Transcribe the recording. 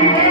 Thank